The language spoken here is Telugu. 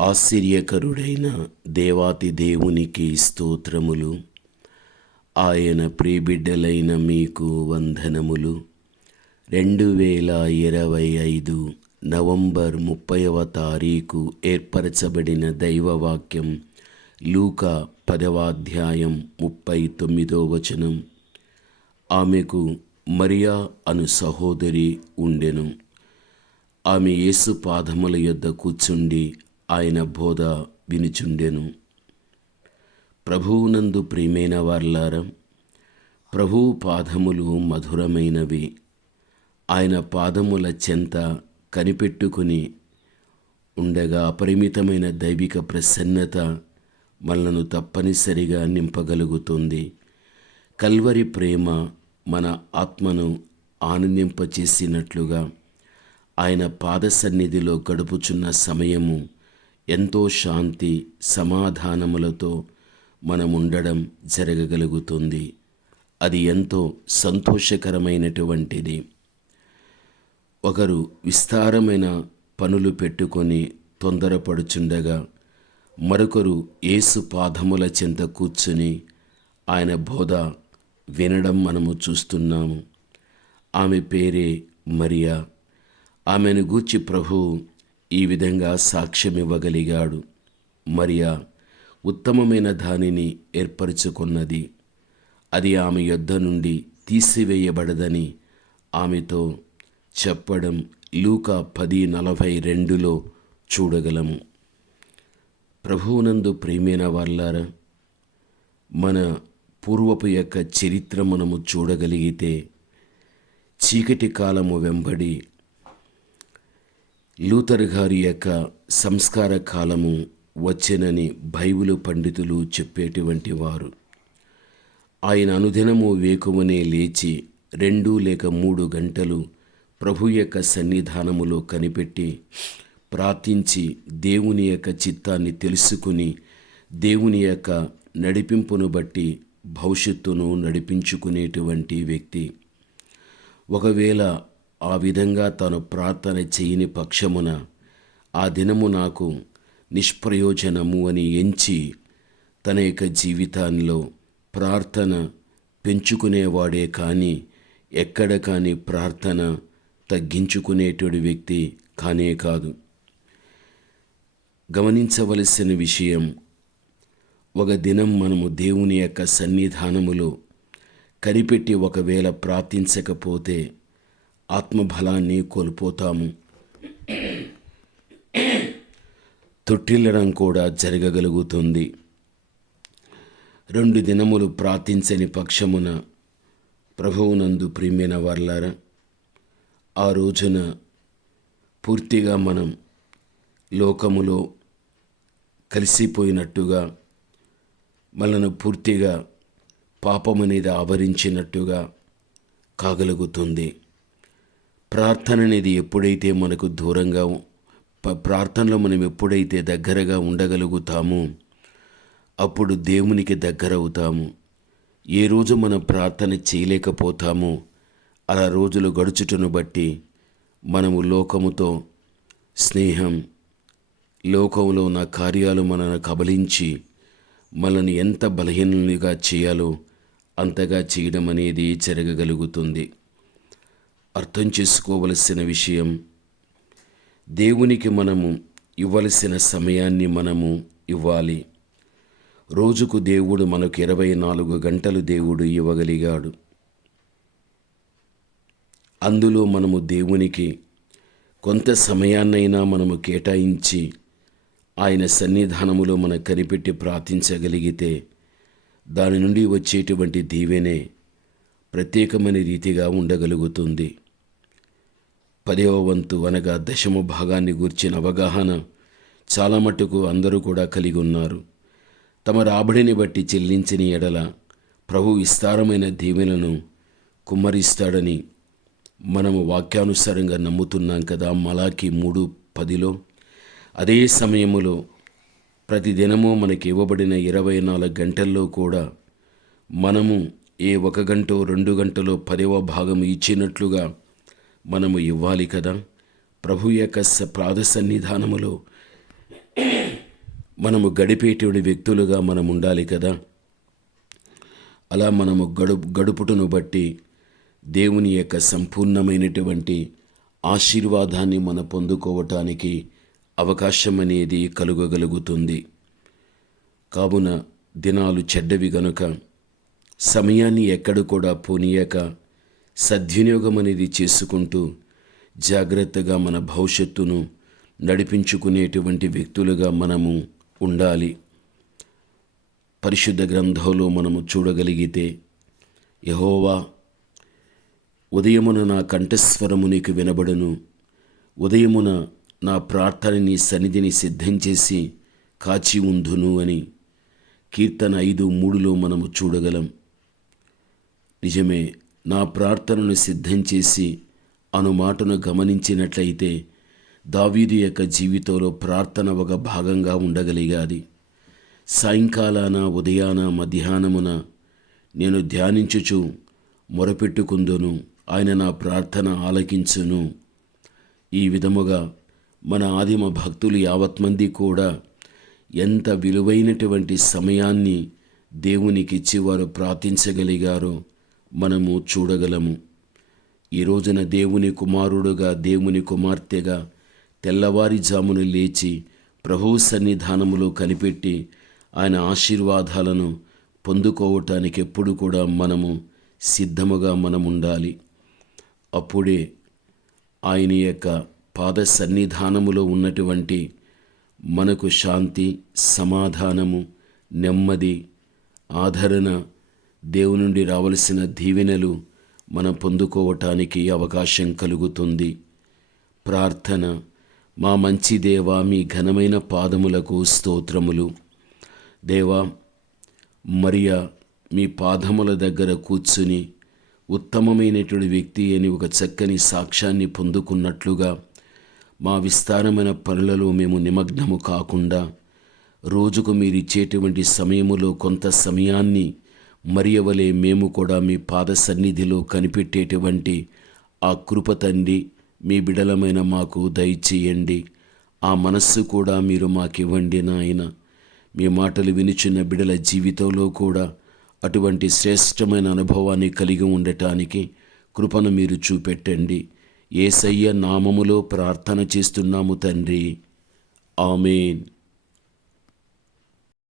ఆశ్చర్యకరుడైన దేవాతి దేవునికి స్తోత్రములు. ఆయన ప్రియబిడ్డలైన మీకు వందనములు. రెండు వేల ఇరవై ఐదు నవంబర్ ముప్పైవ తారీఖు ఏర్పరచబడిన దైవవాక్యం లూక పదవాధ్యాయం ముప్పై తొమ్మిదో వచనం. ఆమెకు మరియా అను సహోదరి ఉండెను. ఆమె యేసు పాదముల యొద్ద కూర్చుండి ఆయన బోధ వినుచుండెను. ప్రభువునందు ప్రియమైన వార్లారం ప్రభువు పాదములు మధురమైనవి. ఆయన పాదముల చెంత కనిపెట్టుకుని ఉండగా అపరిమితమైన దైవిక ప్రసన్నత మనలను తప్పనిసరిగా నింపగలుగుతుంది. కల్వరి ప్రేమ మన ఆత్మను ఆనందింపచేసినట్లుగా ఆయన పాద సన్నిధిలో గడుపుచున్న సమయము ఎంతో శాంతి సమాధానములతో మనం ఉండడం జరగగలుగుతుంది. అది ఎంతో సంతోషకరమైనటువంటిది. ఒకరు విస్తారమైన పనులు పెట్టుకొని తొందరపడుచుండగా మరొకరు ఏసు పాదముల చెంత కూర్చుని ఆయన బోధ వినడం మనము చూస్తున్నాము. ఆమె పేరే మరియా. ఆమెను గూర్చి ప్రభు ఈ విధంగా సాక్ష్యం ఇవ్వగలిగాడు మరియా ఉత్తమమైన దానిని ఏర్పరచుకున్నది. అది ఆమె యొద్ద నుండి తీసివేయబడదని ఆమెతో చెప్పడం లూక పది నలభై రెండులో చూడగలము. ప్రభువునందు ప్రేమైన వాళ్ళారా మన పూర్వపు యొక్క చరిత్ర మనము చూడగలిగితే చీకటి కాలము వెంబడి లూథర్ గారి యొక్క సంస్కార కాలము వచ్చెనని బైబిలు పండితులు చెప్పేటువంటి వారు. ఆయన అనుదినము వేకువనే లేచి రెండు లేక మూడు గంటలు ప్రభు యొక్క సన్నిధానములో కనిపెట్టి ప్రార్థించి దేవుని యొక్క చిత్తాన్ని తెలుసుకుని దేవుని యొక్క నడిపింపును బట్టి భవిష్యత్తును నడిపించుకునేటువంటి వ్యక్తి. ఒకవేళ ఆ విధంగా తాను ప్రార్థన చేయని పక్షమున ఆ దినము నాకు నిష్ప్రయోజనము అని ఎంచి తన యొక్క జీవితాల్లో ప్రార్థన పెంచుకునేవాడే కానీ ఎక్కడ కానీ ప్రార్థన తగ్గించుకునేటోడి వ్యక్తి కానే కాదు. గమనించవలసిన విషయం ఒక దినం మనము దేవుని యొక్క సన్నిధానములో కనిపెట్టి ఒకవేళ ప్రార్థించకపోతే ఆత్మబలాన్ని కోల్పోతాము. తొట్టిల్లడం కూడా జరగగలుగుతుంది. రెండు దినములు ప్రార్థించని పక్షమున ప్రభువునందు ప్రియమైన వర్లారా ఆ రోజున పూర్తిగా మనం లోకములో కలిసిపోయినట్టుగా మనను పూర్తిగా పాపం అనేది ఆవరించినట్టుగా కాగలుగుతుంది. ప్రార్థన అనేది ఎప్పుడైతే మనకు దూరంగా ప్రార్థనలో మనం ఎప్పుడైతే దగ్గరగా ఉండగలుగుతామో అప్పుడు దేవునికి దగ్గర అవుతాము ఏ రోజు మనం ప్రార్థన చేయలేకపోతామో అలా రోజులు గడుచుటను బట్టి మనము లోకముతో స్నేహం లోకంలో ఉన్న కార్యాలు మనను కబలించి మనల్ని ఎంత బలహీనులుగా చేయాలో అంతగా చేయడం అనేది జరగగలుగుతుంది. అర్థం చేసుకోవలసిన విషయం. దేవునికి మనము ఇవ్వలసిన సమయాన్ని మనము ఇవ్వాలి. రోజుకు దేవుడు మనకు ఇరవై నాలుగు గంటలు దేవుడు ఇవ్వగలిగాడు. అందులో మనము దేవునికి కొంత సమయాన్నైనా మనము కేటాయించి ఆయన సన్నిధానములో మనకు కనిపెట్టి ప్రార్థించగలిగితే దాని నుండి వచ్చేటువంటి దీవెనే ప్రత్యేకమైన రీతిగా ఉండగలుగుతుంది. పదవ వంతు అనగా దశమ భాగాన్ని గూర్చిన అవగాహన చాలా మటుకు అందరూ కూడా కలిగి ఉన్నారు. తమ రాబడిని బట్టి చెల్లించిన ఎడల ప్రభు విస్తారమైన దీవెనలను కుమ్మరిస్తాడని మనము వాక్యానుసారంగా నమ్ముతున్నాం కదా మలాకి మూడు పదిలో. అదే సమయములో ప్రతిదినము మనకి ఇవ్వబడిన ఇరవై నాలుగు గంటల్లో కూడా మనము ఏ ఒక గంట రెండు గంటలో పదవ భాగం ఇచ్చినట్లుగా మనము ఇవ్వాలి కదా. ప్రభు యొక్క స- సన్నిధానములో మనము గడిపేటువంటి వ్యక్తులుగా మనం ఉండాలి కదా. అలా మనము గడు గడుపుటను బట్టి దేవుని యొక్క సంపూర్ణమైనటువంటి ఆశీర్వాదాన్ని మనం పొందుకోవటానికి అవకాశం అనేది కలుగగలుగుతుంది. కావున దినాలు చెడ్డవి గనుక సమయాన్ని ఎక్కడ కూడా పోనీయక సద్వినియోగం అనేది చేసుకుంటూ జాగ్రత్తగా మన భవిష్యత్తును నడిపించుకునేటువంటి వ్యక్తులుగా మనము ఉండాలి. పరిశుద్ధ గ్రంథంలో మనము చూడగలిగితే యహోవా ఉదయమున నా కంఠస్వరము నీకు వినబడును. ఉదయమున నా ప్రార్థన నీ సన్నిధిని సిద్ధం చేసి కాచి ఉందును అని కీర్తన ఐదు మూడులో మనము చూడగలం. నిజమే నా ప్రార్థనను సిద్ధం చేసి అనుమాటను గమనించినట్లయితే దావీదు యొక్క జీవితంలో ప్రార్థన ఒక భాగంగా ఉండగలిగాది. సాయంకాలాన ఉదయాన మధ్యాహ్నమున నేను ధ్యానించుచు మొరపెట్టుకుందును. ఆయన నా ప్రార్థన ఆలకించును. ఈ విధముగా మన ఆదిమ భక్తులు యావత్మంది కూడా ఎంత విలువైనటువంటి సమయాన్ని దేవునికిచ్చి వారు ప్రార్థించగలిగారో మనము చూడగలము. ఈ రోజున దేవుని కుమారుడుగా దేవుని కుమార్తెగా తెల్లవారిజామును లేచి ప్రభువు సన్నిధానములో కనిపెట్టి ఆయన ఆశీర్వాదాలను పొందుకోవటానికి ఎప్పుడు కూడా మనము సిద్ధముగా మనం ఉండాలి అప్పుడే ఆయన యొక్క పాద సన్నిధానములో ఉన్నటువంటి మనకు శాంతి సమాధానము నెమ్మది ఆదరణ దేవుని నుండి రావలసిన దీవెనలు మనం పొందుకోవటానికి అవకాశం కలుగుతుంది. ప్రార్థన మా మంచి దేవా మీ ఘనమైన పాదములకు స్తోత్రములు. దేవా మరియా మీ పాదముల దగ్గర కూర్చుని ఉత్తమమైనటువంటి వ్యక్తి అని ఒక చక్కని సాక్ష్యాన్ని పొందుకున్నట్లుగా మా విస్తారమైన పనులలో మేము నిమగ్నము కాకుండా రోజుకు మీరు ఇచ్చేటువంటి సమయములో కొంత సమయాన్ని మరియవలే మేము కూడా మీ పాద సన్నిధిలో కనిపెట్టేటువంటి ఆ కృప తండ్రి మీ బిడలమైన మాకు దయచేయండి. ఆ మనస్సు కూడా మీరు మాకివ్వండి నాయన. మీ మాటలు వినిచున్న బిడల జీవితంలో కూడా అటువంటి శ్రేష్టమైన అనుభవాన్ని కలిగి ఉండటానికి కృపను మీరు చూపెట్టండి. ఏసయ్య నామములో ప్రార్థన చేస్తున్నాము తండ్రి. ఆమెన్.